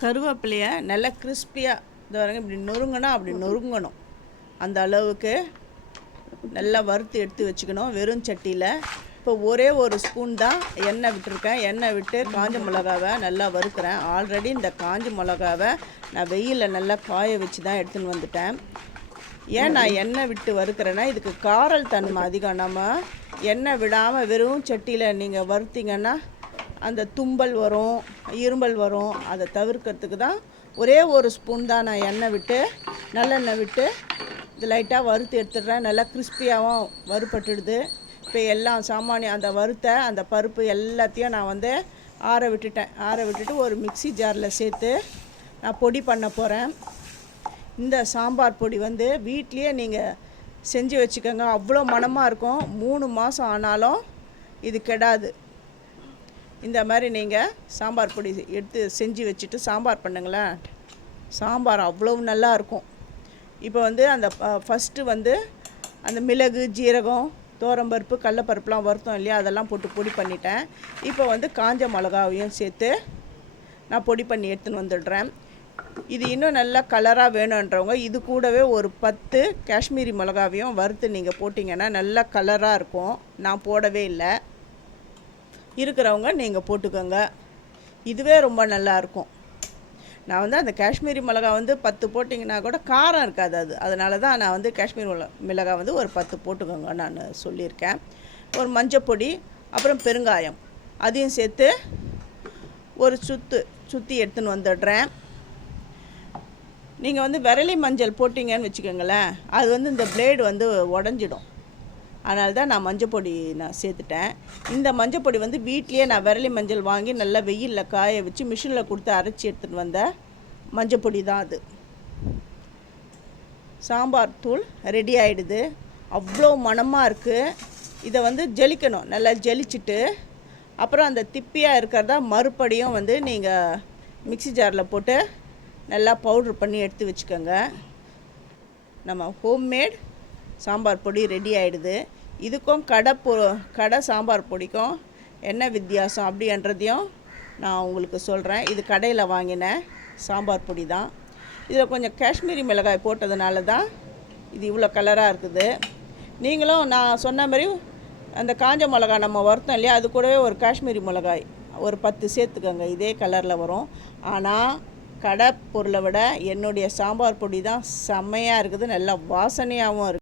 கருவேப்பிலையை நல்லா கிறிஸ்பியாக இது வரைக்கும் இப்படி நொறுங்கணும், அப்படி நொறுங்கணும். அந்த அளவுக்கு நல்லா வறுத்து எடுத்து வச்சுக்கணும் வெறும் சட்டியில். இப்போ ஒரே ஒரு ஸ்பூன் தான் எண்ணெய் விட்டுருக்கேன். எண்ணெய் விட்டு காஞ்ச மிளகாவை நல்லா வறுக்கிறேன். ஆல்ரெடி இந்த காஞ்ச மிளகாவை நான் வெயிலில் நல்லா காய வச்சு தான் எடுத்துன்னு வந்துட்டேன். ஏன் நான் எண்ணெய் விட்டு வறுக்கிறேன்னா, இதுக்கு காரல் தன்மை அதிகம். நம்ம எண்ணெய் விடாமல் வெறும் சட்டியில் நீங்கள் வறுத்திங்கன்னா அந்த தும்பல் வரும், இரும்பல் வரும். அதை தவிர்க்கிறதுக்கு தான் ஒரே ஒரு ஸ்பூன் தான் நான் எண்ணெய் விட்டு நல்லெண்ணெய் விட்டு இது லைட்டாக வறுத்து எடுத்துடுறேன். நல்லா கிறிஸ்பியாகவும் வறுபட்டுடுது. இப்போ எல்லாம் சாமானியம் அந்த வறுத்த அந்த பருப்பு எல்லாத்தையும் நான் ஆற விட்டுட்டு ஒரு மிக்சி ஜாரில் சேர்த்து நான் பொடி பண்ண போகிறேன். இந்த சாம்பார் பொடி வீட்லேயே நீங்கள் செஞ்சு வச்சுக்கோங்க. அவ்வளோ மணமாக இருக்கும். 3 மாதம் ஆனாலும் இது கெடாது. இந்த மாதிரி நீங்கள் சாம்பார் பொடி எடுத்து செஞ்சு வச்சுட்டு சாம்பார் பண்ணுங்களேன். சாம்பார் அவ்வளோ நல்லா இருக்கும். இப்போ அந்த ஃபஸ்ட்டு அந்த மிளகு, ஜீரகம், தோரம்பருப்பு, கடலப்பருப்புலாம் வறுத்தோம் இல்லையா, அதெல்லாம் போட்டு பொடி பண்ணிட்டேன். இப்போ காஞ்ச மிளகாவையும் சேர்த்து நான் பொடி பண்ணி எடுத்துன்னு வந்துடுறேன். இது இன்னும் நல்லா கலராக வேணுன்றவங்க இது கூடவே ஒரு 10 காஷ்மீரி மிளகாவையும் வறுத்து நீங்கள் போட்டிங்கன்னா நல்லா கலராக இருக்கும். நான் போடவே இல்லை. இருக்கிறவங்க நீங்கள் போட்டுக்கோங்க. இதுவே ரொம்ப நல்லாயிருக்கும். நான் அந்த காஷ்மீரி மிளகா 10 போட்டிங்கன்னா கூட காரம் இருக்காது. அதனால தான் நான் காஷ்மீரி மிளகா ஒரு 10 போட்டுக்கோங்க நான் சொல்லியிருக்கேன். ஒரு மஞ்சப்பொடி, அப்புறம் பெருங்காயம் அதையும் சேர்த்து ஒரு சுற்றி எடுத்துன்னு வந்துடுறேன். நீங்கள் விரலி மஞ்சள் போட்டிங்கன்னு வச்சுக்கோங்களேன், அது இந்த பிளேடு உடஞ்சிடும். அதனால தான் நான் மஞ்சப்பொடி நான் சேர்த்துட்டேன். இந்த மஞ்சப்பொடி வீட்லேயே நான் விரலி மஞ்சள் வாங்கி நல்லா வெயிலில் காய வச்சு மிஷினில் கொடுத்து அரைச்சி எடுத்துகிட்டு வந்த மஞ்சப்பொடி தான் அது. சாம்பார் தூள் ரெடி ஆகிடுது. அவ்வளோ மணமாக இருக்குது. இதை ஜலிக்கணும். நல்லா ஜலிச்சுட்டு அப்புறம் அந்த திப்பியாக இருக்கிறதா மறுபடியும் நீங்கள் மிக்சி ஜாரில் போட்டு நல்லா பவுட்ரு பண்ணி எடுத்து வச்சுக்கோங்க. நம்ம ஹோம்மேட் சாம்பார் பொடி ரெடி ஆகிடுது. இதுக்கும் கடை சாம்பார் பொடிக்கும் என்ன வித்தியாசம் அப்படின்றதையும் நான் உங்களுக்கு சொல்கிறேன். இது கடையில் வாங்கின சாம்பார் பொடி தான். இதில் கொஞ்சம் காஷ்மீரி மிளகாய் போட்டதுனால தான் இது இவ்வளோ கலராக இருக்குது. நீங்களும் நான் சொன்ன மாதிரி அந்த காஞ்ச மிளகாய் நம்ம வறுத்தோம் இல்லையா, அது கூடவே ஒரு காஷ்மீரி மிளகாய் ஒரு 10 சேர்த்துக்கோங்க. இதே கலரில் வரும். ஆனால் கடை பொருளை விட என்னுடைய சாம்பார் பொடி தான் செம்மையாக இருக்குது. நல்லா வாசனையாகவும் இருக்குது.